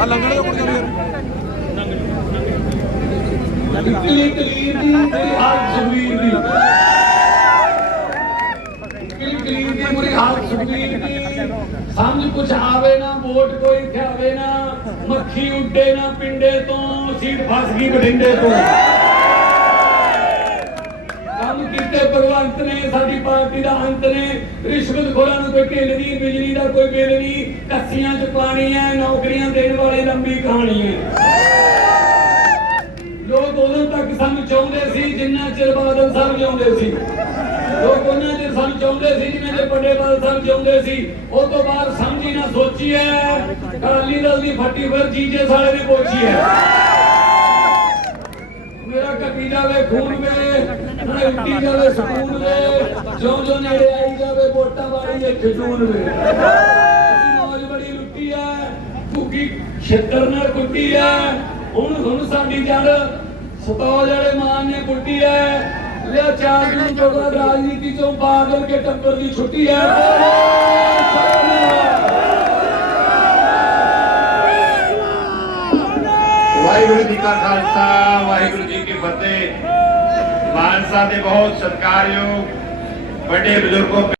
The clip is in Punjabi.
ਆ ਲੰਗਣ ਦਾ ਕੁੜੀਆਂ ਯਾਰ। ਇਕਲੀ ਕਲੀਰ ਦੀ ਤੇ ਹਾਲ ਸੁਖਵੀਰ ਦੀ ਇਕਲੀ ਕਲੀਰ ਦੀ ਬੁਰੀ ਹਾਲ ਸੁਖਵੀਰ ਦੀ ਸਮਝ ਕੁਛ ਆਵੇ ਨਾ, ਵੋਟ ਕੋਈ ਖਾਵੇ ਨਾ, ਮੱਖੀ ਉੱਡੇ ਨਾ ਪਿੰਡੇ ਤੋਂ, ਸੀਟ ਫਸ ਗਈ ਬਠਿੰਡੇ ਤੋਂ। ਕੰਮ ਕੀਤੇ ਭਗਵੰਤ ਨੇ, ਸਾਡੀ ਪਾਰਟੀ ਦਾ ਅੰਤ ਨੇ ਰਿਸ਼ਵਤ ਖੋਰਾਂ ਨੂੰ ਕੋਈ ਢਿੱਲ ਨਹੀਂ, ਬਿਜਲੀ ਦਾ ਕੋਈ ਬਿੱਲ ਨਹੀਂ, ਕੱਸੀਆਂ ਚ ਪਾਣੀ ਹੈ, ਨੌਕਰੀਆਂ ਦੇਣ ਵਾਲੇ ਲੰਬੀ ਕਹਾਣੀ ਹੈ। ਲੋਕ ਉਦੋਂ ਤੱਕ ਸਾਨੂੰ ਚਾਹੁੰਦੇ ਸੀ ਜਿੰਨਾ ਚਿਰ ਬਾਦਲ ਸਾਹਿਬ ਜਿਉਂਦੇ ਸੀ। ਲੋਕ ਉਹਨਾਂ ਚਿਰ ਸਾਨੂੰ ਚਾਹੁੰਦੇ ਸੀ ਜਿੰਨਾ ਚਿਰ ਵੱਡੇ ਬਾਦਲ ਸਾਹਿਬ ਚਾਹੁੰਦੇ ਸੀ। ਉਹ ਤੋਂ ਬਾਅਦ ਸਮਝੀ ਨਾ ਸੋਚੀ ਹੈ ਅਕਾਲੀ ਦਲ ਦੀ ਫੱਟੀ ਫਿਰ ਜੀਜੇ ਸਾਲੇ ਦੀ ਪੋਚੀ ਹੈ। ਮੇਰਾ ਜਾਵੇ ਖੂਨ ਵੇ ਨਾ ਜਾਵੇ ਸਕੂਨ ਵੇ ਜੋ ਜੋ ਨੇੜੇ ਆਈ ਜਾਵੇ ਵੋਟਾਂ ਵਾਲੀ ਇਹ ਖਜੂਨ ਵੇ। ਮੌਜ ਬੜੀ ਲੁੱਟੀ ਐ ਭੁੱਗੀ ਛੇਤਰ ਨਾਲ ਕੁੱਟੀ ਐ ਹੁਣ ਹੁਣ ਸਾਡੀ ਜੜ ਸਤੌਜ ਵਾਲੇ ਮਾਨ ਨੇ ਕੁੱਟੀ ਐ ਲਿਆ ਚਾਰ ਨੂੰ ਜੋਗਾ ਰਾਜਨੀਤੀ ਚੋਂ ਬਾਦਲ ਕੇ ਟੱਕਰ ਦੀ ਛੁੱਟੀ ਐ ਵਾਹਿਗੁਰੂ ਜੀ ਕਾ ਖਾਲਸਾ ਵਾਹਿਗੁਰੂ ਜੀ ਕੀ ਫਤਿਹ। ਮਾਨਸਾ ਦੇ ਬਹੁਤ ਸਤਿਕਾਰਯੋਗ ਵੱਡੇ ਬਜ਼ੁਰਗੋਂ